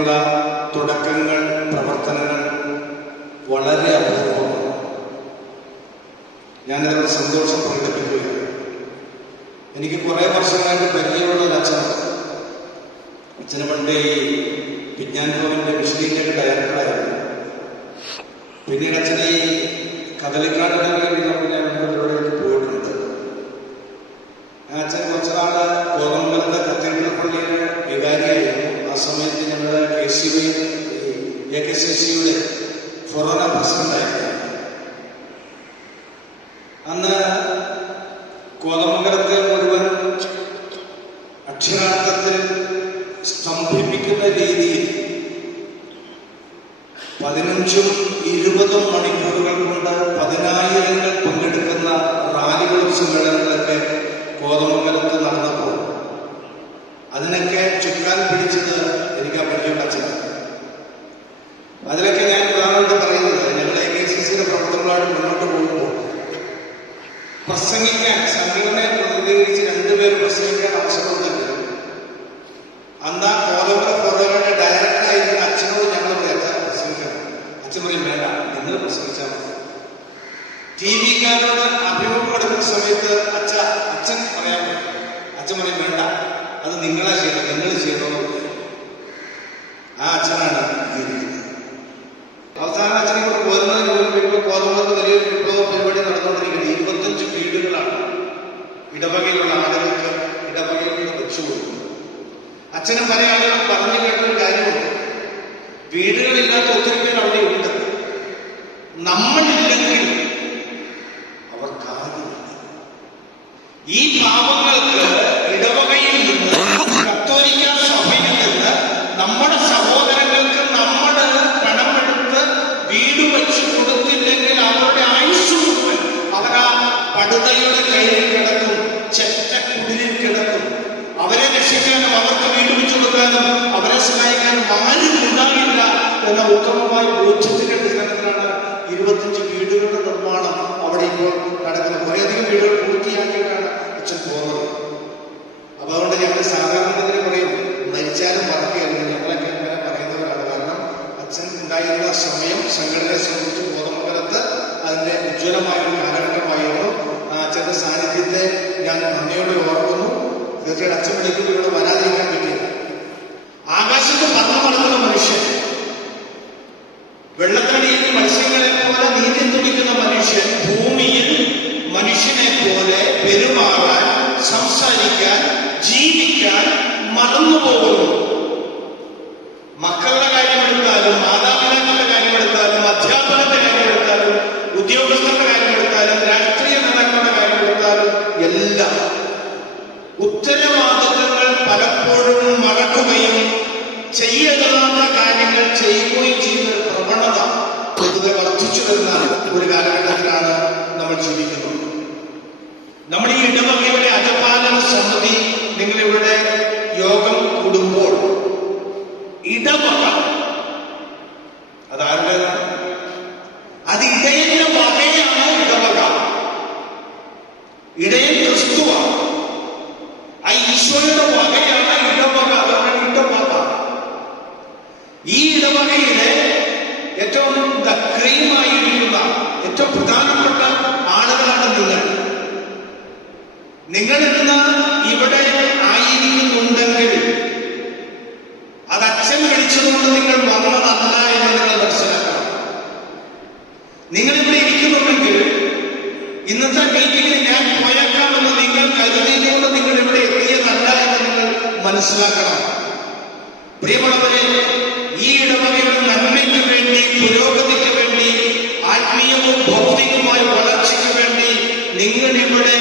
ഇതിനുള്ള തുടക്കങ്ങൾ പ്രവർത്തനങ്ങൾ വളരെ അപൂർവമാണ്. ഞാനത് സന്തോഷം പ്രകടിപ്പിക്കുക എനിക്ക് കുറെ വർഷങ്ങളായിട്ട് പരിചയമുള്ള ഒരു അച്ഛൻ അച്ഛന് പണ്ടേ ഈ വിജ്ഞാൻ ഭവന്റെ മിഷനിലേക്ക് ഡയറക്ടറായിരുന്നു പിന്നീട് അച്ഛനെ ഈ കദലിക്കാട് കെ സി സിയുടെ ഫൊറോന പ്രസിഡന്റായിരുന്നു അന്ന് കോതമംഗലത്തെ മുഴുവൻ അക്ഷരാർത്ഥത്തിൽ സ്തംഭിപ്പിക്കുന്ന രീതിയിൽ പതിനഞ്ചും ഇരുപതും മണിക്കൂറുകൾ കൊണ്ട് പതിനായിരങ്ങൾ പങ്കെടുക്കുന്ന റാലികളും സമ്മേളനങ്ങളൊക്കെ കോതമംഗലത്ത് നടന്നപ്പോൾ അതിനൊക്കെ ചുക്കാൻ പിടിച്ചത് എനിക്ക് ആ പരിചയം അച്ഛനാണ് അതിലൊക്കെ ഞാൻ ഉദാഹരണത്തെ പറയുന്നത് ഞങ്ങൾ എ ബി സി സിയുടെ പ്രവർത്തനങ്ങളായിട്ട് മുന്നോട്ട് പോകുമ്പോൾ പ്രസംഗിക്കാൻ സംഘടനയെ പ്രതിനിധീകരിച്ച് രണ്ടുപേർ പ്രസംഗിക്കാൻ അവസരമുണ്ടെങ്കിൽ അന്ന് കോതമംഗല ഫോറോയുടെ ഡയറക്ടറായിരുന്ന അച്ഛനോട് ഞങ്ങൾ പറയാം പ്രസംഗിക്കണം. അച്ഛൻ പറയും വേണ്ട നിങ്ങൾ പ്രസംഗിച്ചാൽ ടി വിക്കാരോട് അഭിമുഖം കൊടുക്കുന്ന സമയത്ത് അച്ഛ അച്ഛൻ പറയാൻ അച്ഛൻ പറയും വേണ്ട അത് നിങ്ങളെ ചെയ്യണം നിങ്ങൾ ചെയ്യണമെന്ന് ഇടവകയിലുള്ള ആളുകൾക്ക് ഇടവകയിലുള്ള വെച്ചു കൊടുക്കുന്നു. അച്ഛനും പല ആളുകളും പറഞ്ഞു കേട്ടൊരു കാര്യമുണ്ട്. വീടുകളില്ലാത്ത ഒത്തിരി പേർ അവിടെ ഉണ്ട് നമ്മളില്ലെങ്കിൽ അവർ കാര്യമില്ല. ഈ പാവങ്ങൾക്ക് അവർക്ക് വീട് വെച്ചു കൊടുക്കാനും അവരെ സഹായിക്കാനും ആരും ഉണ്ടാകില്ല എന്ന ഉത്തമമായ ബോധ്യത്തിന്റെ അടിസ്ഥാനത്തിലാണ് ഇരുപത്തിയഞ്ച് വീടുകളുടെ നിർമ്മാണം അവിടെ ഇപ്പോൾ നടക്കുന്നത്. കുറേയധികം വീടുകൾ പൂർത്തിയാക്കിയിട്ടാണ് അച്ഛൻ പോകുന്നത്. അപ്പൊ അതുകൊണ്ട് ഞങ്ങൾ സാധാരണ പറയും മരിച്ചാലും മറക്കുകയല്ല. ഞങ്ങളൊക്കെ അങ്ങനെ പറയുന്നവരാണ്. കാരണം അച്ഛൻ ഉണ്ടായിരുന്ന സമയം സംഘടനയെ സംബന്ധിച്ച് കോതമംഗലത്ത് അതിന്റെ ഉജ്ജ്വലമായ ഒരു കാലഘട്ടമായിരുന്നു. അച്ഛന്റെ സാന്നിധ്യത്തെ ഞാൻ നന്ദിയോടെ ഓർക്കുന്നു. തീർച്ചയായിട്ടും അച്ഛൻ വിളിക്കുമ്പോൾ ഇവിടെ പലപ്പോഴും മറക്കുകയും ചെയ്യരുതാത്ത കാര്യങ്ങൾ ചെയ്യുകയും ചെയ്യുന്ന പ്രവണത പൊതുവെ വർദ്ധിച്ചു വരുന്ന ഒരു കാലഘട്ടത്തിലാണ് നമ്മൾ ജീവിക്കുന്നത്. നമ്മൾ ഈ ഇടവകയുടെ അജപാലന സമിതി നിങ്ങളിവിടെ യോഗം കൂടുമ്പോൾ ഇടവക അതാരുടെ? അത് ഇടയന്റെ നിങ്ങൾ ഇന്ന് ഇവിടെ ആയിരിക്കുന്നുണ്ടെങ്കിൽ അത് അച്ഛൻ വിളിച്ചതുകൊണ്ട് നിങ്ങൾ വന്നതല്ല എന്ന് നിങ്ങൾ മനസ്സിലാക്കണം നിങ്ങൾ ഇവിടെ ഇരിക്കുന്നുണ്ടെങ്കിൽ ഇന്നത്തെ മീറ്റിംഗിൽ ഞാൻ പോയേക്കാമെന്ന് നിങ്ങൾ കരുതിയതുകൊണ്ട് നിങ്ങൾ ഇവിടെ എത്തിയതല്ല എന്ന് നിങ്ങൾ മനസ്സിലാക്കണം. പ്രിയമുള്ളവരെ ഈ ഇടവകയുടെ നന്മയ്ക്ക് വേണ്ടി പുരോഗതിക്ക് വേണ്ടി ആത്മീയവും ഭൗതികവുമായ വളർച്ചയ്ക്ക് വേണ്ടി നിങ്ങൾ ഇവിടെ